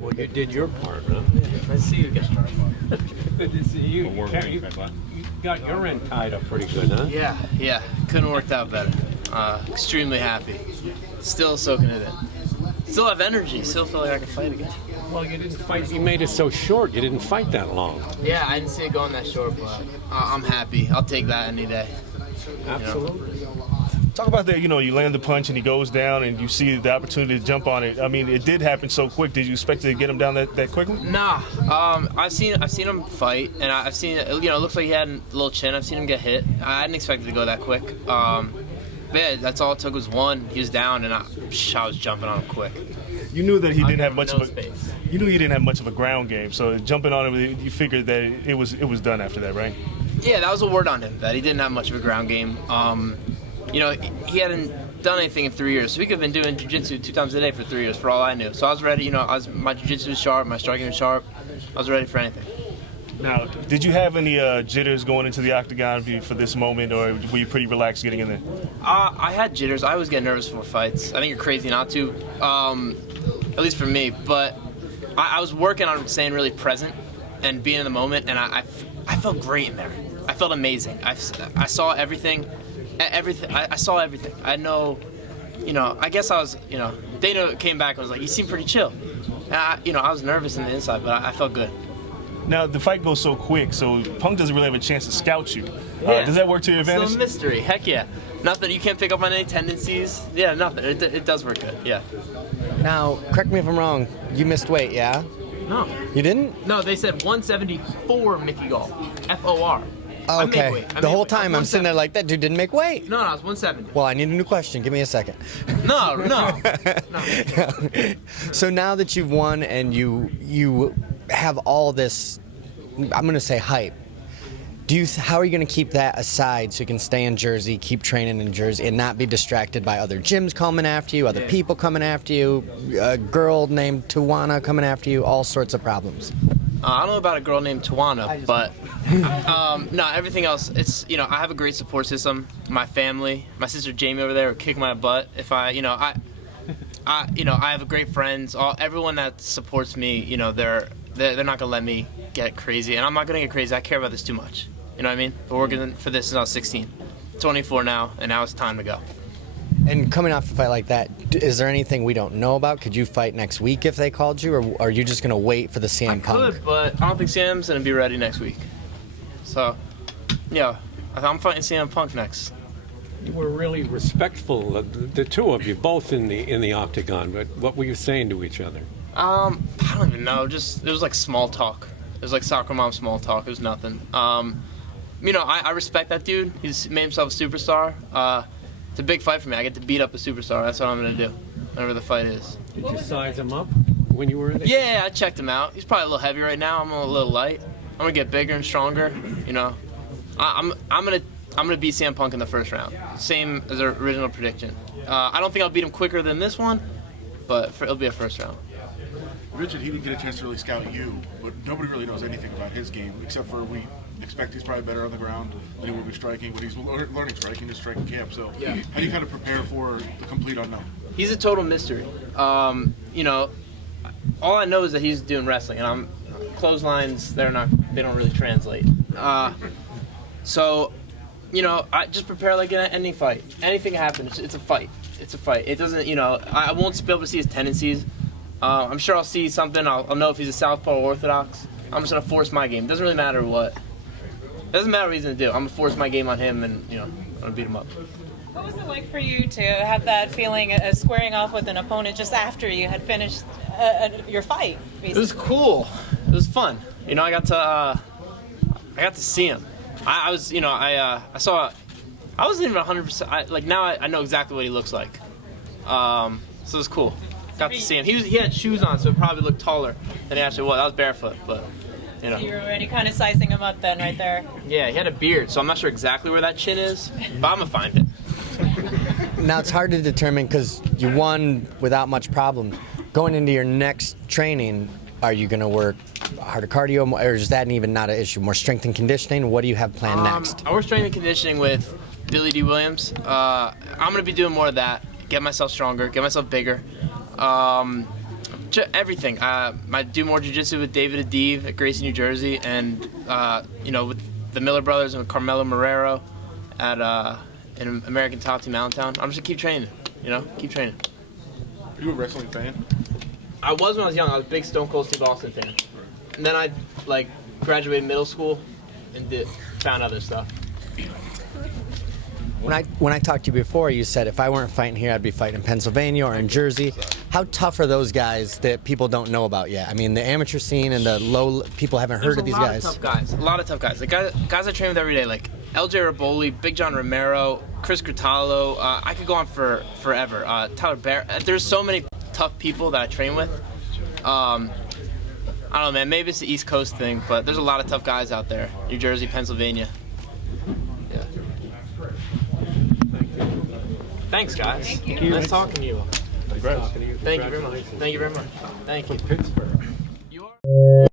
Well, you did your part, huh? I see you guys. Good to see you. You got your end tied up pretty good, huh? Yeah. Couldn't have worked out better. Extremely happy. Still soaking it in. Still have energy. Still feel like I can fight again. Well, you didn't fight. You made it so short. You didn't fight that long. Yeah, I didn't see it going that short, but I'm happy. I'll take that any day. Absolutely. Talk about that, you land the punch and he goes down and you see the opportunity to jump on it. I mean, it did happen so quick. Did you expect to get him down that quickly? Nah. I've seen him fight, and I've seen, it looks like he had a little chin. I've seen him get hit. I didn't expect it to go that quick. But yeah, that's all it took was one. He was down, and I was jumping on him quick. You knew that he didn't have much of a You knew he didn't have much of a ground game, so jumping on him, you figured that it was done after that, right? Yeah, that was a word on him, that he didn't have much of a ground game. He hadn't done anything in 3 years, so he could have been doing jiu-jitsu 2 times a day for 3 years, for all I knew. So I was ready. My jiu-jitsu was sharp, my striking was sharp. I was ready for anything. Now, did you have any jitters going into the octagon for this moment, or were you pretty relaxed getting in there? I had jitters. I always get nervous before fights. I think you're crazy not to, at least for me. But I was working on staying really present and being in the moment, and I felt great in there. I felt amazing. I saw everything. I saw everything. I know, I guess I was, Dana came back and was like, you seem pretty chill. And I was nervous in the inside, but I felt good. Now, the fight goes so quick, so Punk doesn't really have a chance to scout you. Yeah. Does that work to your advantage? It's still a mystery. Heck yeah. Nothing. You can't pick up on any tendencies. Yeah, nothing. It does work good. Yeah. Now, correct me if I'm wrong. You missed weight, yeah? No. You didn't? No, they said 174 Mickey Gall. FOR. Oh, okay. The whole time I'm sitting there like, that dude didn't make weight. No, I was 170. Well, I need a new question. Give me a second. No. So now that you've won and you have all this, I'm going to say hype, how are you going to keep that aside so you can stay in Jersey, keep training in Jersey, and not be distracted by other gyms coming after you, other people coming after you, a girl named Tawana coming after you, all sorts of problems? I don't know about a girl named Tawana, but no, everything else, it's, I have a great support system. My family, my sister Jamie over there would kick my butt if I have great friends. Everyone that supports me, they're not gonna let me get crazy, and I'm not gonna get crazy. I care about this too much. You know what I mean? Been working for this since I was 16, 24 now, and now it's time to go. And coming off a fight like that, is there anything we don't know about? Could you fight next week if they called you, or are you just going to wait for the CM Punk? I could, but I don't think CM's going to be ready next week. So, yeah, I'm fighting CM Punk next. You were really respectful, the two of you, both in the octagon. But what were you saying to each other? I don't even know. It was like small talk. It was like soccer mom small talk. It was nothing. I respect that dude. He's made himself a superstar. It's a big fight for me. I get to beat up a superstar. That's what I'm going to do, whenever the fight is. Did you size him up when you were in it? Yeah, I checked him out. He's probably a little heavy right now. I'm a little light. I'm going to get bigger and stronger. I'm gonna beat CM Punk in the first round. Same as our original prediction. I don't think I'll beat him quicker than this one, but it'll be a first round. Richard, he didn't get a chance to really scout you, but nobody really knows anything about his game, except for we expect he's probably better on the ground than he will be striking, but he's learning striking in striking camp. So yeah. How do you kind of prepare for the complete unknown? He's a total mystery. All I know is that he's doing wrestling, and clotheslines, they don't really translate. I just prepare like in any fight. Anything can happen. It's a fight. It's a fight. It doesn't, I won't be able to see his tendencies. I'm sure I'll see something. I'll know if he's a southpaw or orthodox. I'm just gonna force my game. It doesn't really matter what. It doesn't matter what he's gonna do. I'm gonna force my game on him, and I'm gonna beat him up. What was it like for you to have that feeling of squaring off with an opponent just after you had finished your fight? Basically? It was cool. It was fun. I got to see him. I wasn't even 100%. Now I know exactly what he looks like. So it was cool. Got to see him. He had shoes on, so it probably looked taller than he actually was. I was barefoot, but So you were already kind of sizing him up then, right there. Yeah, he had a beard, so I'm not sure exactly where that chin is, but I'm gonna find it. Now it's hard to determine because you won without much problem. Going into your next training, are you going to work harder cardio, or is that even not an issue? More strength and conditioning? What do you have planned next? I work strength and conditioning with Billy D. Williams. I'm going to be doing more of that. Get myself stronger, get myself bigger. Everything. I do more jiu-jitsu with David Adiv at Gracie, New Jersey, and with the Miller brothers and with Carmelo Marrero at in American Top Team Allentown. I'm just gonna keep training. Keep training. Are you a wrestling fan? I was when I was young. I was a big Stone Cold Steve Austin fan, and then I graduated middle school and found other stuff. When I talked to you before, you said if I weren't fighting here, I'd be fighting in Pennsylvania or in Jersey. How tough are those guys that people don't know about yet? I mean, the amateur scene and the low people haven't heard of these guys. A lot of tough guys. The guys I train with every day, like LJ Raboli, Big John Romero, Chris Gritalo. I could go on forever. Tyler Barrett. There's so many tough people that I train with. I don't know, man. Maybe it's the East Coast thing, but there's a lot of tough guys out there. New Jersey, Pennsylvania. Yeah. Thanks, guys. Thank you. Nice talking to you. Congrats. Thank you very much. Thank you very much. Thank you. Pittsburgh. You are.